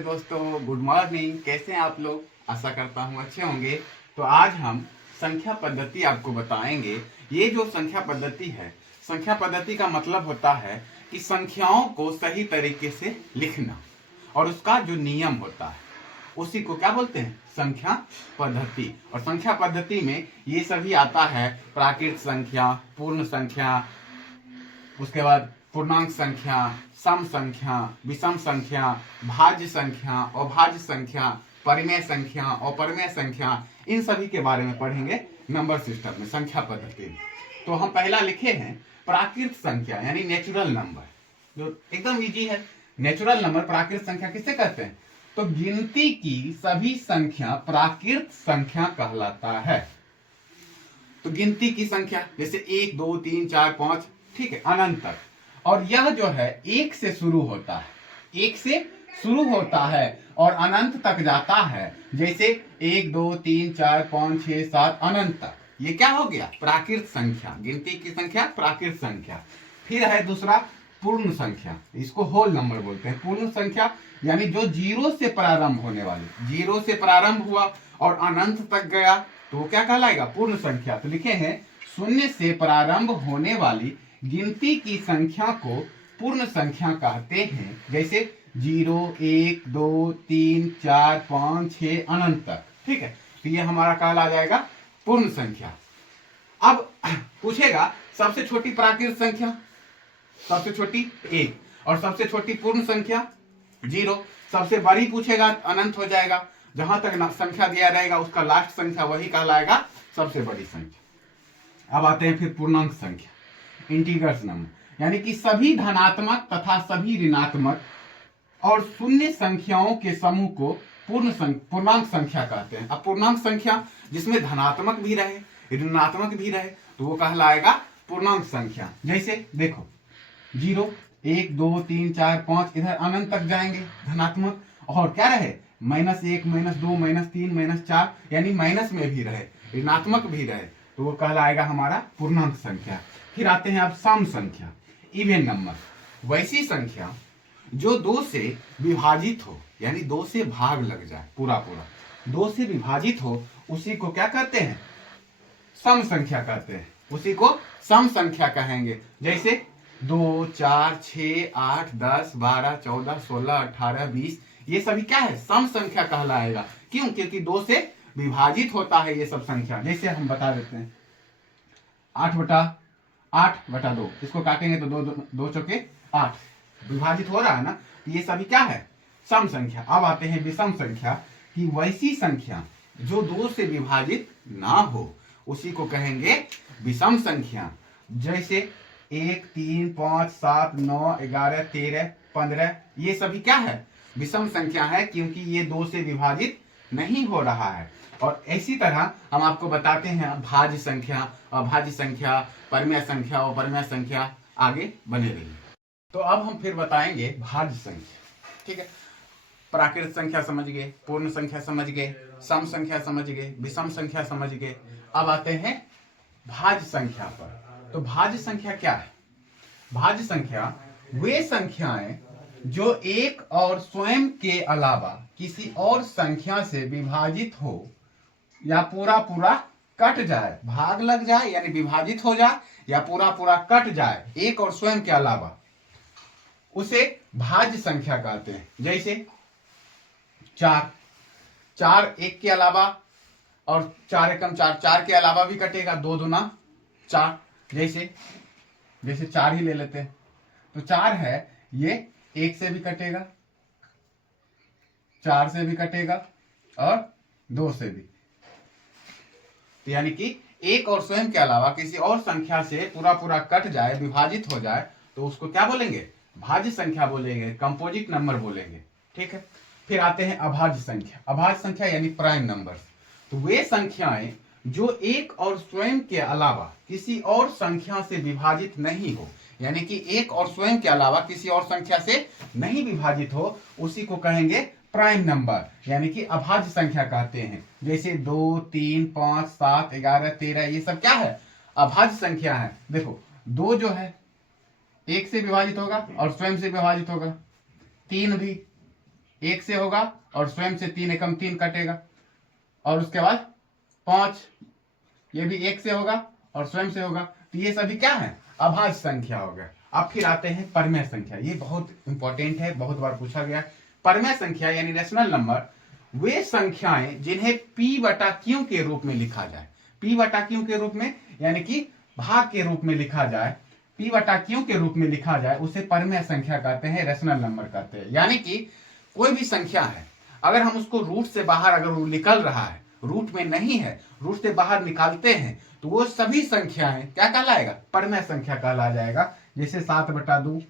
दोस्तों good morning. कैसे हैं आप लोग? आशा करता हूँ अच्छे होंगे। तो आज हम संख्या पद्धति आपको बताएंगे। ये जो संख्या पद्धति है, संख्या पद्धति का मतलब होता है कि संख्याओं को सही तरीके से लिखना, और उसका जो नियम होता है उसी को क्या बोलते हैं? संख्या पद्धति। और संख्या पद्धति में ये सभी आता है: प्राकृत संख्या, पूर्ण संख्या, उसके बाद पूर्णांक संख्या, सम संख्या, विषम संख्या, भाज्य संख्या, अभाज्य संख्या, परिमेय संख्या, अपरिमेय संख्या। इन सभी के बारे में पढ़ेंगे नंबर सिस्टम में, संख्या पद्धति में। तो हम पहला लिखे हैं प्राकृत संख्या यानी नेचुरल नंबर, जो एकदम इजी है। नेचुरल नंबर प्राकृत संख्या किसे कहते हैं? तो गिनती की सभी संख्या प्राकृत संख्या कहलाता है। तो गिनती की संख्या जैसे 1 2 3 4 5, ठीक है, अनंत तक। और यह जो है एक से शुरू होता है, एक से शुरू होता है और अनंत तक जाता है। जैसे 1 2 3 4 5 6 7 अनंत तक। ये क्या हो गया? प्राकृत संख्या, गिनती की संख्या प्राकृत संख्या। फिर है दूसरा पूर्ण संख्या, इसको होल नंबर बोलते हैं। पूर्ण संख्या यानी जो जीरो से प्रारंभ होने वाली, जीरो से प्रारंभ हुआ और अनंत तक गया तो क्या कहलाएगा? पूर्ण संख्या। तो लिखे हैं शून्य से प्रारंभ होने वाली गिनती की संख्या को पूर्ण संख्या कहते हैं। जैसे 0 1 2 3 4 5 6 अनंत तक, ठीक है। तो ये हमारा कहला जाएगा पूर्ण संख्या। अब पूछेगा सबसे छोटी प्राकृत संख्या, सबसे छोटी 1, और सबसे छोटी पूर्ण संख्या 0। सबसे बड़ी पूछेगा अनंत हो जाएगा। जहां तक संख्या दिया रहेगा उसका लास्ट संख्या वही कहलाएगा सबसे बड़ी संख्या। अब आते हैं फिर पूर्णांक संख्या, इंटीजर्स नंबर, यानी कि सभी धनात्मक तथा सभी ऋणात्मक और शून्य संख्याओं के समूह को पूर्णांक संख्या कहते हैं। अब पूर्णांक संख्या जिसमें धनात्मक भी रहे ऋणात्मक भी रहे तो वो कहलाएगा पूर्णांक संख्या। जैसे देखो 0 1 2 3 4 5 इधर अनंत तक जाएंगे धनात्मक, और क्या रहे? -1 -2 -3 -4, यानी माइनस में भी रहे ऋणात्मक भी रहे तो वो कहलाएगा हमारा पूर्णांक संख्या। फिर आते हैं अब सम संख्या, इवन नंबर, वैसी संख्या जो 2 से विभाजित हो, यानी 2 से भाग लग जाए, पूरा 2 से विभाजित हो, उसी को क्या कहते हैं? सम संख्या कहते हैं। उसी को सम संख्या कहेंगे। जैसे 2 4 6 8 10 12 14 16 18 20, ये सभी क्या है? सम संख्या कहलाएगा। क्यों? क्योंकि 2 से विभाजित होता है ये सब संख्या। जैसे हम बता देते हैं 8/8/2, इसको काटेंगे तो 2 चौके 8, विभाजित हो रहा है ना। ये सभी क्या है? सम संख्या। अब आते हैं विषम संख्या, कि वैसी संख्या जो 2 से विभाजित ना हो उसी को कहेंगे विषम संख्या। जैसे 1 3 5 7 9 11 13 15, ये सभी क्या है? विषम संख्या है, क्योंकि ये 2 से विभाजित नहीं हो रहा है। और इसी तरह हम आपको बताते हैं भाज्य संख्या, अभाज्य संख्या, परिमेय संख्या, अपरिमेय संख्या, आगे बने रहिए। तो अब हम फिर बताएंगे भाज्य संख्या, ठीक है। प्राकृत संख्या समझ गए, पूर्ण संख्या समझ गए, सम संख्या समझ गए, विषम संख्या समझ गए। अब आते हैं भाज्य संख्या पर। तो भाज्य संख्या क्या है? भाज्य संख्या वे संख्याएं जो एक और स्वयं के अलावा किसी और संख्या से विभाजित हो या पूरा कट जाए, भाग लग जाए यानी विभाजित हो जाए, या पूरा कट जाए एक और स्वयं के अलावा, उसे भाज्य संख्या कहते हैं। जैसे 4 एक के अलावा, और 4 एकम 4, 4 के अलावा भी कटेगा, 2 दूना 4। जैसे 4 ही ले लेते हैं तो 4 है, ये 1 से भी कटेगा, 4 से भी कटेगा और 2 से भी। तो यानी कि एक और स्वयं के अलावा किसी और संख्या से पूरा कट जाए, विभाजित हो जाए, तो उसको क्या बोलेंगे? भाज्य संख्या बोलेंगे, कंपोजिट नंबर बोलेंगे, ठीक है। फिर आते हैं अभाज्य संख्या। अभाज्य संख्या यानी प्राइम नंबर्स। तो वे संख्याएं जो एक और स्वयं के अलावा किसी और संख्या से विभाजित नहीं हो, यानी कि एक और स्वयं के अलावा किसी और संख्या से नहीं विभाजित हो, उसी को कहेंगे प्राइम नंबर, यानी कि अभाज्य संख्या कहते हैं। जैसे 2 3 5 7 11 13, ये सब क्या है? अभाज्य संख्या है। देखो 2 जो है 1 से विभाजित होगा और स्वयं से विभाजित होगा, 3 भी 1 से होगा और स्वयं से 3 एकम 3 कटेगा, और उसके बाद 5 ये भी 1 से होगा और स्वयं से होगा। तो ये सभी क्या है, अभाज्य संख्या हो गया। अब फिर आते हैं परमेय संख्या, ये बहुत इंपॉर्टेंट है, बहुत बार पूछा गया। परमेय संख्या यानी रेशनल नंबर वे संख्याएं जिन्हें p बटा q के रूप में लिखा जाए। p बटा q के रूप में यानी कि भाग के रूप में लिखा जाए, p बटा q के रूप में लिखा जाए, उसे परमेय संख्या कहते हैं, रेशनल नंबर कहते हैं। यानी कि कोई भी संख्या है, अगर हम उसको रूट से बाहर अगर वो निकल रहा है, रूट में नहीं है, रूट से बाहर निकालते हैं, तो वो सभी संख्याएं क्या कहलाएगा, परमेय संख्या कहला जाएगा। जैसे 7/2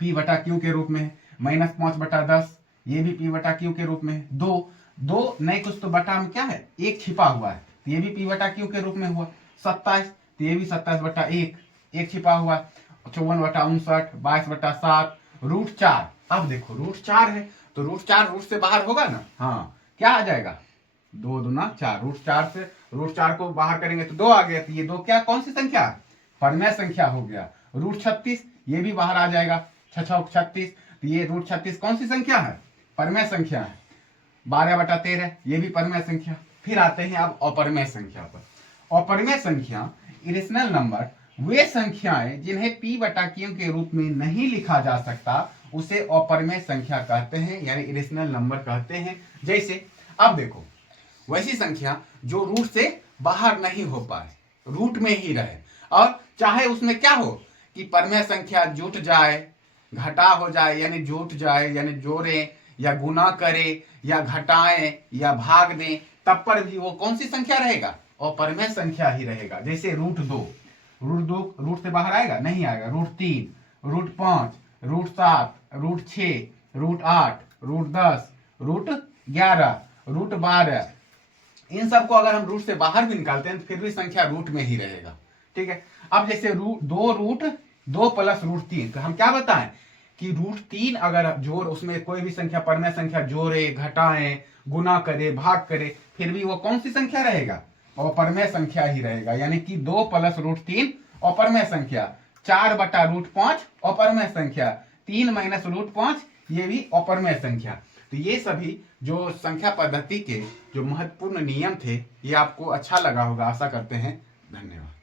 p बटा q के रूप में, -5/10 ये भी p बटा q के रूप में, 2 नहीं कुछ तो बटा में क्या है, 1 छिपा हुआ है, तो ये भी p बटा q के रूप में हुआ। 27 तो ये भी 27/1 1 छिपा हुआ। 54/59 22/7 √4। अब देखो √4 है तो √4 रूट से बाहर होगा ना, हाँ क्या आ जाएगा, 2 दूना 4, √4 से √4 को बाहर करेंगे तो 2 आ गया, तो ये 2 क्या कौन सी संख्या, परमेय संख्या हो गया। √36 ये भी बाहर आ जाएगा, 6×6 = 36, तो ये √36 कौन सी संख्या है, परमेय संख्या है। 12/13 ये भी परमेय संख्या। फिर आते हैं अब अपरमेय संख्या पर। अपरमेय संख्या इरेशनल नंबर वे संख्याएं जिन्हें p बटा q के रूप में नहीं लिखा जा सकता, उसे अपरमेय संख्या कहते हैं, यानी इरेशनल नंबर कहते हैं। जैसे अब देखो वैसी संख्या जो रूट से बाहर नहीं हो पाए, रूट में ही रहे, और चाहे उसमें क्या हो कि परमेय संख्या जुट जाए, घटा हो जाए, यानी जुट जाए यानी जोड़े या गुना करे या घटाएं या भाग दें, तब पर भी वो कौन सी संख्या रहेगा, अपरमेय संख्या ही रहेगा। जैसे √2 रूट से बाहर आएगा, नहीं आएगा। √3 √5 √7 √6 √8 √10 √11 √12, इन सबको अगर हम रूट से बाहर भी निकालते हैं तो फिर भी संख्या रूट में ही रहेगा। ठीक है। अब जैसे 2 प्लस √3, तो हम क्या बताएं कि √3 अगर जोड़, उसमें कोई भी संख्या परमेय संख्या जोड़े, घटाएं, गुना करे, भाग करे, फिर भी वो कौन सी संख्या रहेगा, अपरमेय संख्या ही रहेगा। यानी कि 2 प्लस √3 अपरमेय संख्या, 4/√5 अपरमेय संख्या, 3 - √5 ये भी अपरमेय संख्या। तो ये सभी जो संख्या पद्धति के जो महत्वपूर्ण नियम थे, ये आपको अच्छा लगा होगा, आशा करते हैं। धन्यवाद।